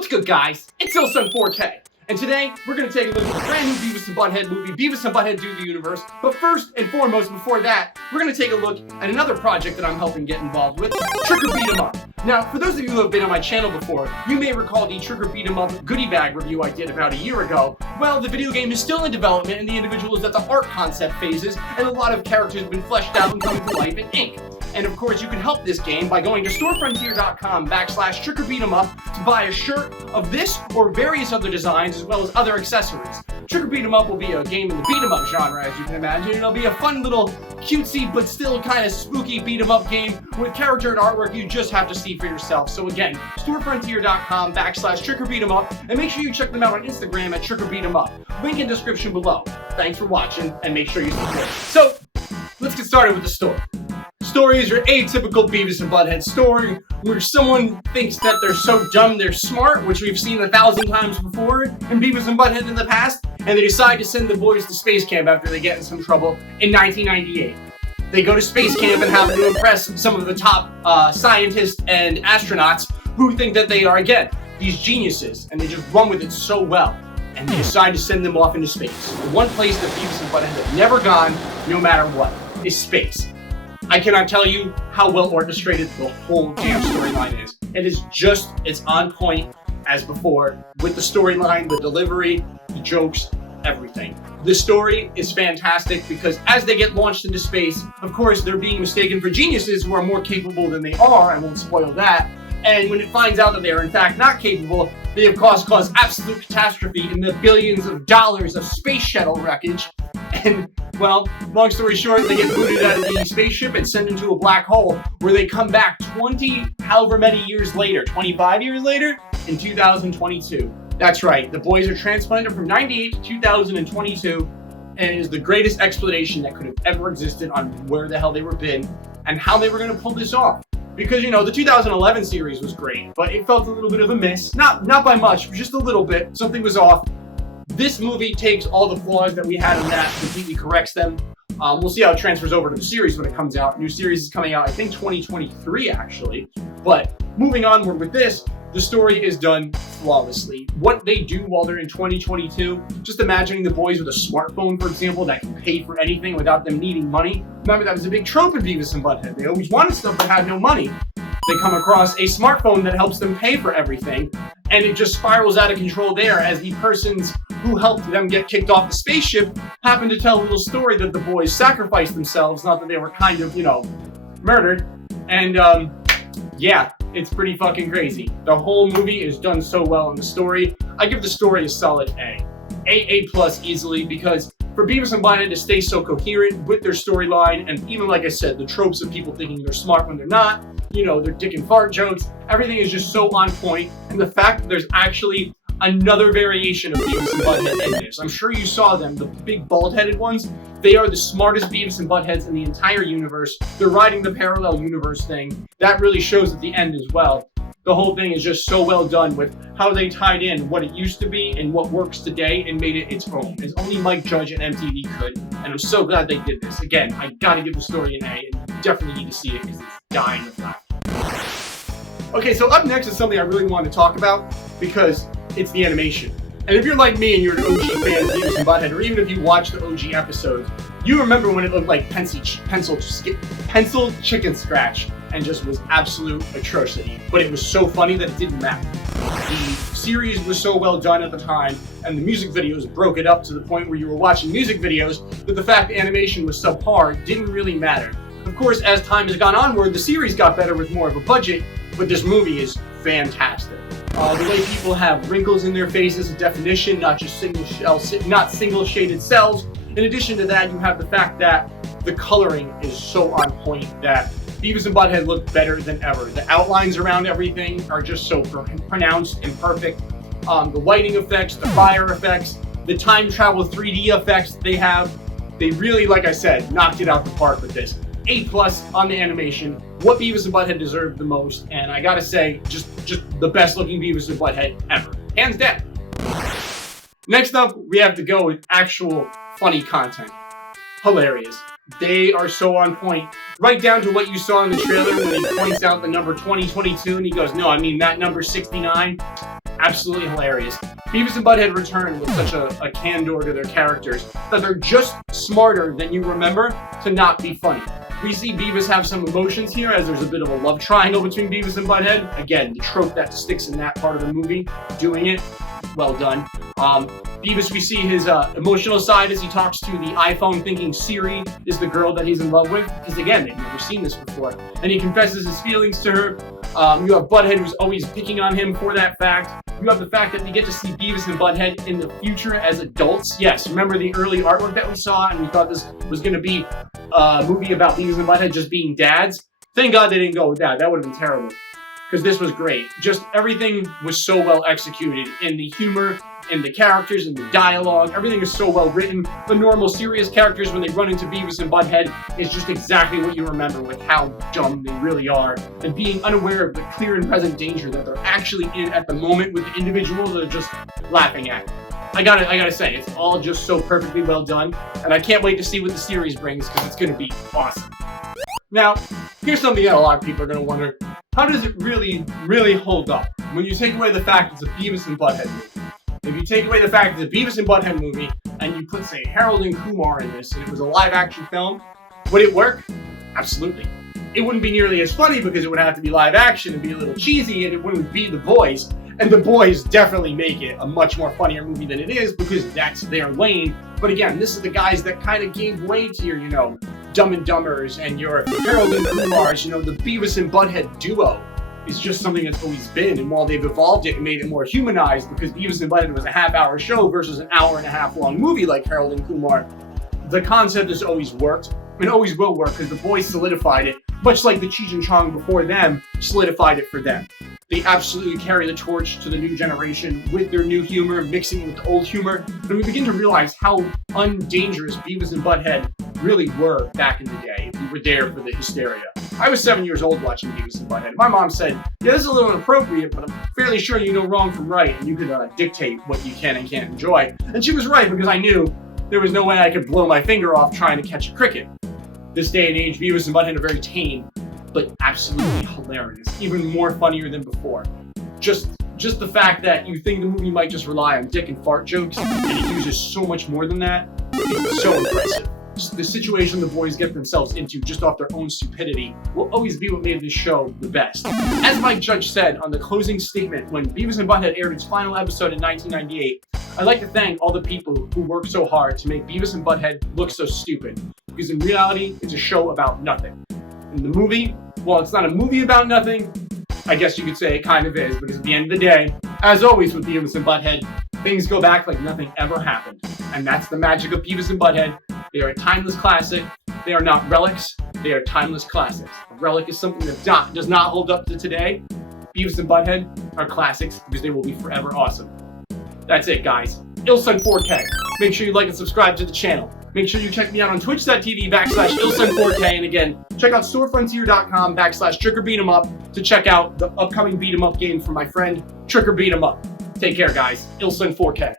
What's good, guys? It's Ilsun4K, and today we're going to take a look at the brand new Beavis and Butt-Head movie, Beavis and Butt-Head Do the Universe. But first and foremost, before that, we're going to take a look at another project that I'm helping get involved with, Trick or Beat 'em Up. Now, for those of you who have been on my channel before, you may recall the Trick or Beat 'em Up goodie bag review I did about a year ago. Well, the video game is still in development, and the individual is at the art concept phases, and a lot of characters have been fleshed out and coming to life in ink. And of course, you can help this game by going to storefrontier.com/trickorbeat'emup to buy a shirt of this or various other designs, as well as other accessories. Trick or Beat 'em Up will be a game in the beat 'em up genre, as you can imagine. It'll be a fun little cutesy but still kind of spooky beat 'em up game with character and artwork you just have to see for yourself. So again, storefrontier.com/trickorbeat'emup, and make sure you check them out on Instagram at trickorbeat'emup. Link in description below. Thanks for watching, and make sure you support. So, let's get started with the story. Story is your atypical Beavis and Butt-Head story where someone thinks that they're so dumb they're smart, which we've seen 1,000 times before in Beavis and Butt-Head in the past, and they decide to send the boys to space camp after they get in some trouble in 1998. They go to space camp and have to impress some of the top scientists and astronauts who think that they are, again, these geniuses, and they just run with it so well. And they decide to send them off into space. The one place that Beavis and Butt-Head have never gone, no matter what, is space. I cannot tell you how well orchestrated the whole damn storyline is. It is just as on point as before, with the storyline, the delivery, the jokes, everything. The story is fantastic because as they get launched into space, of course, they're being mistaken for geniuses who are more capable than they are. I won't spoil that. And when it finds out that they are in fact not capable, they have caused absolute catastrophe in the billions of dollars of space shuttle wreckage. And, well, long story short, they get booted out of the spaceship and sent into a black hole where they come back 25 years later, in 2022. That's right, the boys are transplanted from 98 to 2022, and it is the greatest explanation that could have ever existed on where the hell they were been and how they were going to pull this off. Because, you know, the 2011 series was great, but it felt a little bit of a miss. Not by much, just a little bit. Something was off. This movie takes all the flaws that we had in that, completely corrects them. We'll see how it transfers over to the series when it comes out. New series is coming out, I think 2023 actually. But moving onward with this, the story is done flawlessly. What they do while they're in 2022, just imagining the boys with a smartphone, for example, that can pay for anything without them needing money. Remember, that was a big trope in Beavis and Butt-Head. They always wanted stuff but had no money. They come across a smartphone that helps them pay for everything, and it just spirals out of control there as the persons who helped them get kicked off the spaceship happen to tell a little story that the boys sacrificed themselves, not that they were kind of, you know, murdered. And, yeah, it's pretty fucking crazy. The whole movie is done so well in the story. I give the story a solid A. A+ easily, because for Beavis and Butt-Head to stay so coherent with their storyline, and even like I said, the tropes of people thinking they're smart when they're not, you know, their dick and fart jokes, everything is just so on point, and the fact that there's actually another variation of Beavis and Butt-Head in this. I'm sure you saw them, the big bald-headed ones. They are the smartest Beavis and Butt-Heads in the entire universe. They're riding the parallel universe thing. That really shows at the end as well. The whole thing is just so well done with how they tied in what it used to be and what works today and made it its own, as only Mike Judge and MTV could. And I'm so glad they did this. Again, I gotta give the story an A, and you definitely need to see it because it's dying of laugh. Okay, so up next is something I really want to talk about because it's the animation. And if you're like me and you're an OG fan of Beavis and Butt-Head, or even if you watch the OG episodes, you remember when it looked like pencil chicken scratch and just was absolute atrocity. But it was so funny that it didn't matter. The series was so well done at the time, and the music videos broke it up to the point where you were watching music videos that the fact the animation was subpar didn't really matter. Of course, as time has gone onward, the series got better with more of a budget, but this movie is fantastic. The way people have wrinkles in their faces, a definition, not just single shaded cells. In addition to that, you have the fact that the coloring is so on point that Beavis and Butt-Head look better than ever. The outlines around everything are just so pronounced and perfect. The lighting effects, the fire effects, the time travel 3D effects they really, like I said, knocked it out the park with this. A+ on the animation, what Beavis and Butt-Head deserved the most, and I gotta say, just the best looking Beavis and Butt-Head ever. Hands down. Next up, we have to go with actual funny content. Hilarious. They are so on point. Right down to what you saw in the trailer when he points out the number 2022 and he goes, no, I mean that number 69. absolutely hilarious. Beavis and Butt-Head return with such a candor to their characters that they're just smarter than you remember to not be funny. We see Beavis have some emotions here as there's a bit of a love triangle between Beavis and Butt-Head. Again, the trope that sticks in that part of the movie, doing it, well done. Beavis, we see his emotional side as he talks to the iPhone thinking Siri is the girl that he's in love with, because again, they've never seen this before. And he confesses his feelings to her. You have Butt-Head who's always picking on him for that fact. You have the fact that we get to see Beavis and Butt-Head in the future as adults. Yes, remember the early artwork that we saw and we thought this was going to be a movie about Beavis and Butt-Head just being dads? Thank God they didn't go with that. That would have been terrible. Because this was great. Just everything was so well executed in the humor, in the characters, in the dialogue. Everything is so well written. The normal serious characters when they run into Beavis and Butt-Head is just exactly what you remember with how dumb they really are and being unaware of the clear and present danger that they're actually in at the moment with the individuals that are just laughing at. I gotta say, it's all just so perfectly well done, and I can't wait to see what the series brings because it's gonna be awesome. Now, here's something that a lot of people are gonna wonder: how does it really hold up when you take away the fact it's a Beavis and Butt-Head movie? If you take away the fact it's a Beavis and Butt-Head movie and you put, say, Harold and Kumar in this and it was a live-action film, would it work? Absolutely. It wouldn't be nearly as funny because it would have to be live action and be a little cheesy, and it wouldn't be The Boys. And The Boys definitely make it a much more funnier movie than it is because that's their lane. But again, this is the guys that kind of gave way to your, Dumb and Dumbers and your Harold and Kumars, the Beavis and Butt-Head duo. Is just something that's always been, and while they've evolved it and made it more humanized because Beavis and Butt-Head was a half-hour show versus an hour-and-a-half long movie like Harold and Kumar, the concept has always worked and always will work because the Boys solidified it, much like the Cheech and Chong before them solidified it for them. They absolutely carry the torch to the new generation with their new humor, mixing with the old humor, and we begin to realize how undangerous Beavis and Butt-Head really were back in the day if we were there for the hysteria. I was 7 years old watching Beavis and Butt-Head. My mom said, yeah, this is a little inappropriate, but I'm fairly sure you know wrong from right, and you could dictate what you can and can't enjoy. And she was right, because I knew there was no way I could blow my finger off trying to catch a cricket. This day and age, Beavis and Butt-Head are very tame, but absolutely hilarious. Even more funnier than before. Just the fact that you think the movie might just rely on dick and fart jokes, and it uses so much more than that, is so impressive. The situation the boys get themselves into just off their own stupidity will always be what made this show the best. As Mike Judge said on the closing statement when Beavis and Butt-Head aired its final episode in 1998, I'd like to thank all the people who worked so hard to make Beavis and Butt-Head look so stupid, because in reality, it's a show about nothing. In the movie, while it's not a movie about nothing, I guess you could say it kind of is, because at the end of the day, as always with Beavis and Butt-Head, things go back like nothing ever happened. And that's the magic of Beavis and Butt-Head. They are a timeless classic. They are not relics. They are timeless classics. A relic is something that does not hold up to today. Beavis and Butt-Head are classics because they will be forever awesome. That's it, guys. IlSun4K. Make sure you like and subscribe to the channel. Make sure you check me out on twitch.tv/IlSun4K. And again, check out storefrontier.com/TrickerBeatEmUp to check out the upcoming beat 'em up game from my friend Tricker Beat 'em Up. Take care, guys. IlSun4K.